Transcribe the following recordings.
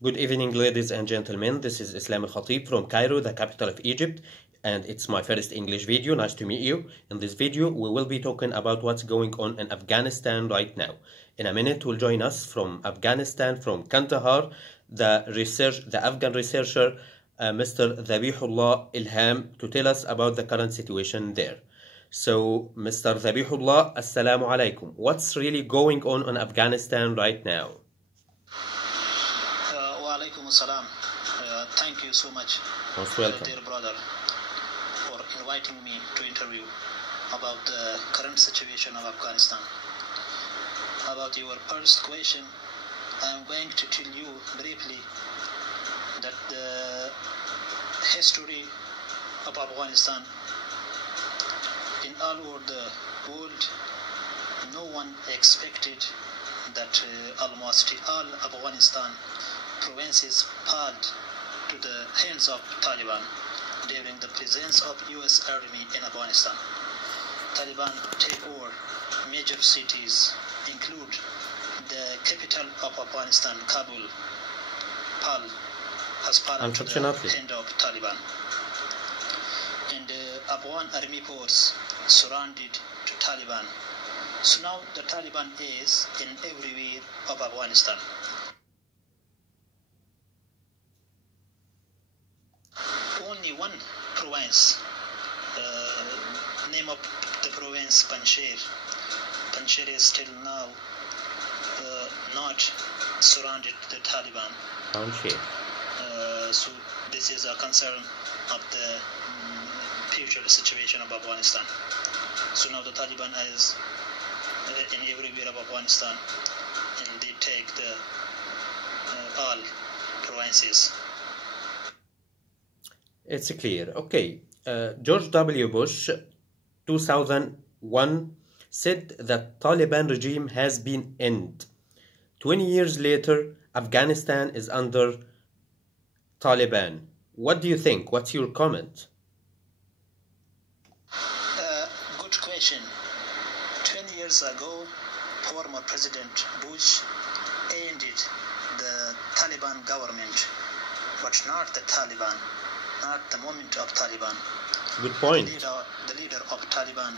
Good evening, ladies and gentlemen. This is Islam Al-Khatib from Cairo, the capital of Egypt, and it's my first English video. Nice to meet you. In this video, we will be talking about what's going on in Afghanistan right now. In a minute, will join us from Afghanistan, from Kandahar, the Afghan researcher, Mr. Dhabihullah Ilham, to tell us about the current situation there. So, Mr. Dhabihullah, Assalamu alaikum. What's really going on in Afghanistan right now? Salam. Thank you so much, dear brother, for inviting me to interview about the current situation of Afghanistan. About your first question, I am going to tell you briefly that the history of Afghanistan in all over the world, no one expected that almost all Afghanistan provinces fell to the hands of Taliban during the presence of US Army in Afghanistan. Taliban take over major cities, include the capital of Afghanistan, Kabul, has fallen to the hand of Taliban. And the Afghan army force surrounded to Taliban. So now the Taliban is in everywhere of Afghanistan. Only one province, name of the province Panjshir. Panjshir is still now not surrounded the Taliban. Panjshir. So this is a concern of the future situation of Afghanistan. So now the Taliban is in everywhere of Afghanistan, and they take the all provinces. It's clear. Okay. George W. Bush, 2001, said that Taliban regime has been ended. 20 years later, Afghanistan is under Taliban. What do you think? What's your comment? Good question. 20 years ago, former President Bush ended the Taliban government, but not the Taliban. Not the moment of Taliban. Good point. The leader of Taliban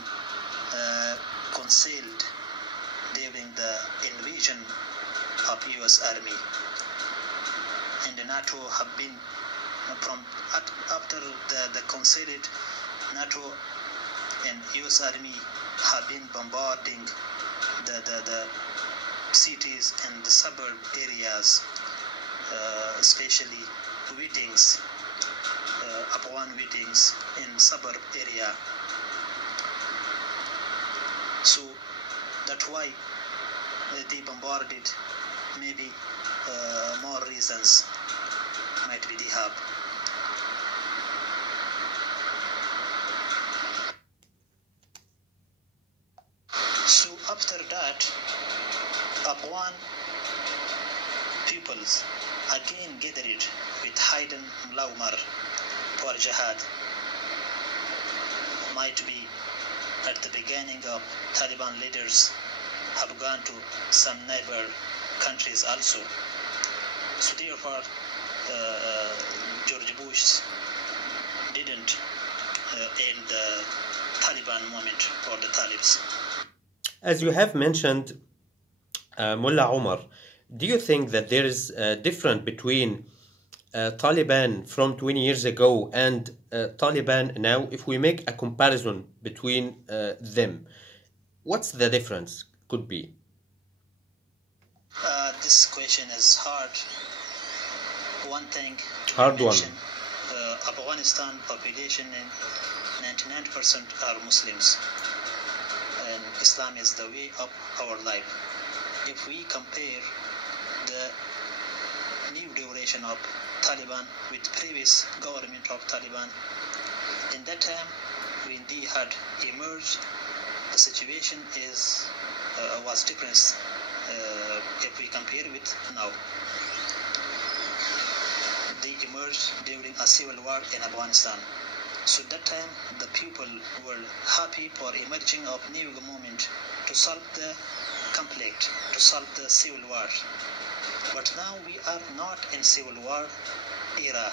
concealed during the invasion of US Army, and the NATO have been after the concealed NATO and US Army have been bombarding the cities and the suburb areas, especially weddings. Afghan weddings in suburb area. So that's why they bombarded. Maybe more reasons might be they have. So after that, Afghan peoples again gathered with hidden Mlaumar for jihad. Might be at the beginning of Taliban leaders have gone to some neighbor countries also. So therefore, George Bush didn't end the Taliban moment for the Talibs. As you have mentioned, Mullah Omar, do you think that there is a difference between Taliban from 20 years ago and Taliban now? If we make a comparison between them, what's the difference could be? This question is hard. One thing. Hard one. Afghanistan population, 99% are Muslims, and Islam is the way of our life. If we compare the new duration of Taliban with previous government of Taliban, in that time when they had emerged, the situation was different if we compare with now. They emerged during a civil war in Afghanistan. So that time the people were happy for emerging of new movement to solve the conflict, to solve the civil war. But now we are not in civil war era.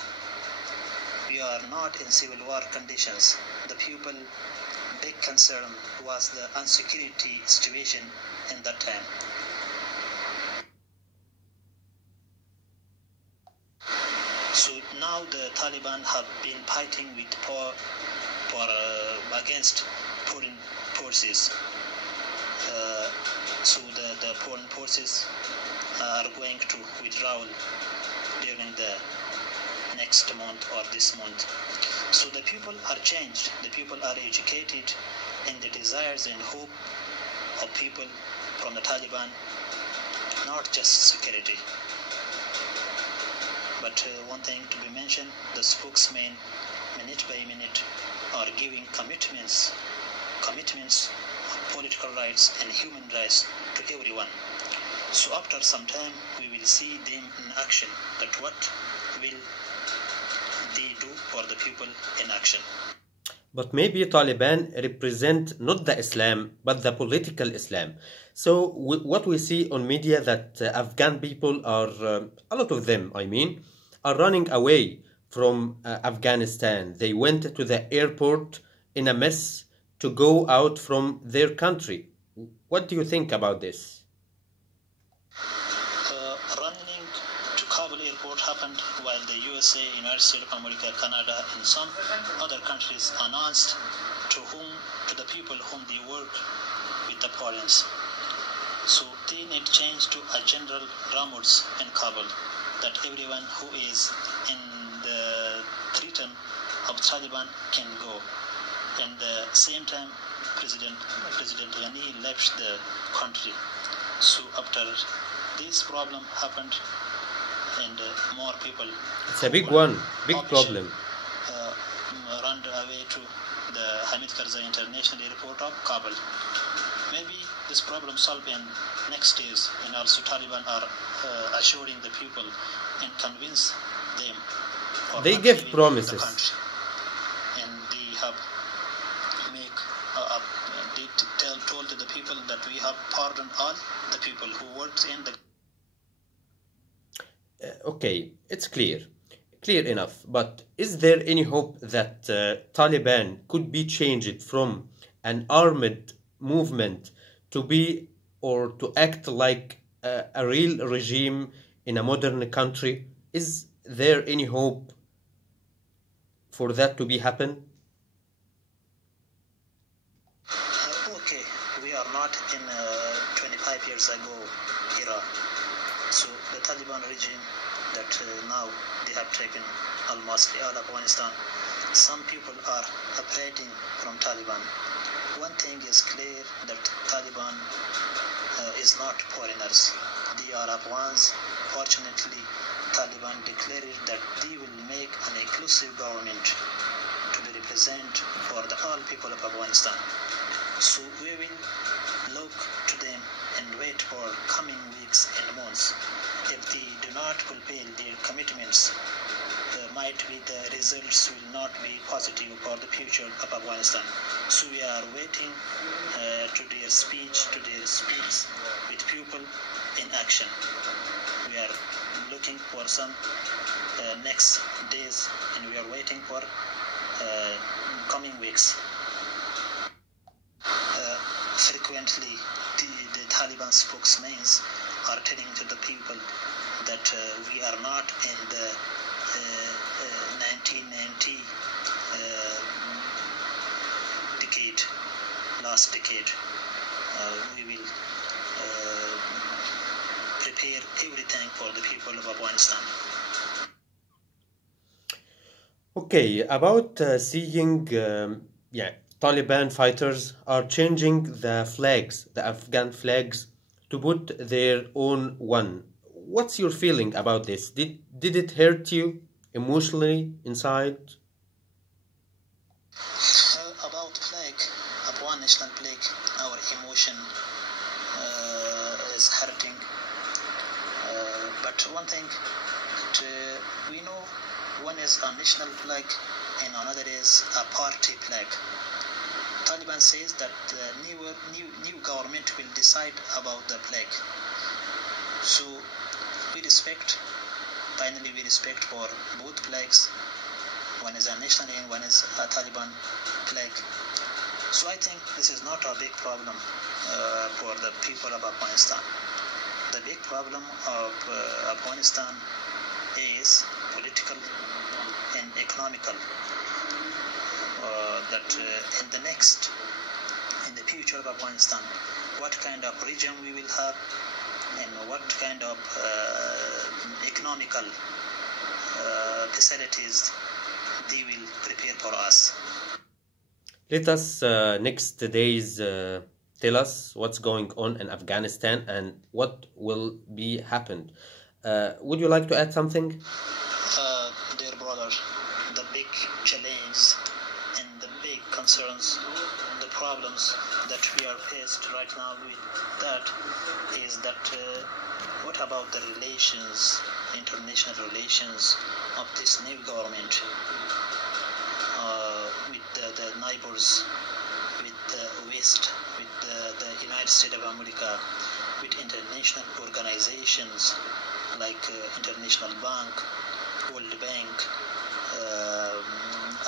We are not in civil war conditions. The people big concern was the insecurity situation in that time. So now the Taliban have been fighting with against foreign forces. So the foreign forces are going to withdraw during the next month or this month. So the people are changed. The people are educated in the desires and hope of people from the Taliban, not just security. But one thing to be mentioned, the spokesmen, minute by minute, are giving commitments of political rights and human rights to everyone. So after some time, we will see them in action, that what will they do for the people in action. But maybe Taliban represent not the Islam, but the political Islam. So what we see on media that Afghan people are, a lot of them, I mean, are running away from Afghanistan. They went to the airport in a mess to go out from their country. What do you think about this? Running to Kabul airport happened while the USA, United States of America, Canada, and some other countries announced to the people whom they work with the foreigners. So they need change to a general ramors in Kabul, that everyone who is in the threat of Taliban can go. And the same time, President Ghani left the country. So after this problem happened, and more people. It's a big one, big problem. Ran away to the Hamid Karzai International Airport of Kabul. Maybe this problem solved in next days, and also Taliban are assuring the people and convince them. They give promises. And they have told to the people that we have pardoned all the people who worked in the. Okay, it's clear enough. But is there any hope that Taliban could be changed from an armed movement to be or to act like a real regime in a modern country? Is there any hope for that to be happen? Okay, we are not in 25 years ago era. So the Taliban regime that now they have taken almost all Afghanistan. Some people are operating from Taliban. One thing is clear, that Taliban is not foreigners. They are Afghans. Fortunately, Taliban declared that they will make an inclusive government to be represent for all people of Afghanistan. So we will look to them and wait for coming weeks and months. If they do not fulfill their commitments, might be the results will not be positive for the future of Afghanistan. So we are waiting to their speech with people in action. We are looking for some next days, and we are waiting for coming weeks. Frequently, the Taliban spokesmen are telling to the people that we are not in the 1990 last decade. We will prepare everything for the people of Afghanistan. Okay, about seeing, Taliban fighters are changing the flags, the Afghan flags, to put their own one. What's your feeling about this? Did it hurt you emotionally inside? About flag, Afghan national flag, our emotion is hurting. But one thing that we know, one is a national flag and another is a party flag. Taliban says that the new government will decide about the flag. So we respect for both flags. One is a national and one is a Taliban flag. So I think this is not a big problem for the people of Afghanistan. The big problem of Afghanistan is political and economical. That in the future of Afghanistan, what kind of region we will have and what kind of economical facilities they will prepare for us. Let us next days tell us what's going on in Afghanistan and what will be happened. Would you like to add something? Dear brother, the big challenge and the big concerns, the problems that we are faced right now with that is that what about the relations, international relations of this new government with the neighbors, with the West, with the United States of America, with international organizations like International Bank, World Bank,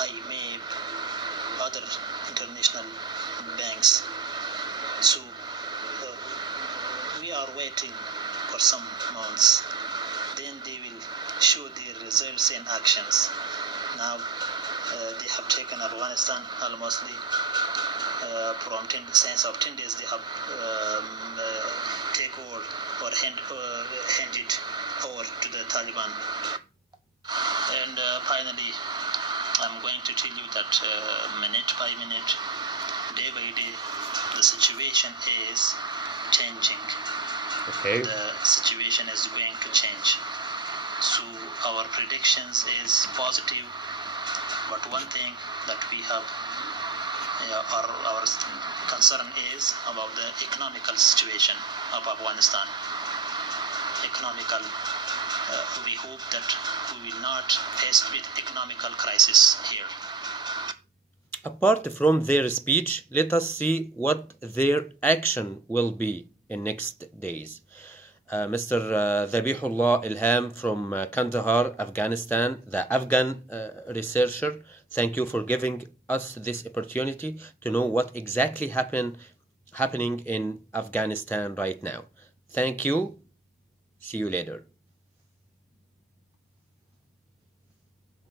IMF, other international banks. So we are waiting for some months. Then they will show their results and actions. Now they have taken Afghanistan almost from 10 days. They have take over or hand it over to the Taliban. And finally, I'm going to tell you that minute by minute, day by day, the situation is changing. Okay. The situation is going to change. So our predictions is positive, but one thing that we have our concern is about the economical situation of Afghanistan. We hope that we will not face with economical crisis here. Apart from their speech, let us see what their action will be in next days. Mr. Zabihullah Ilham from Kandahar, Afghanistan, the Afghan researcher, thank you for giving us this opportunity to know what exactly happening in Afghanistan right now. Thank you. See you later.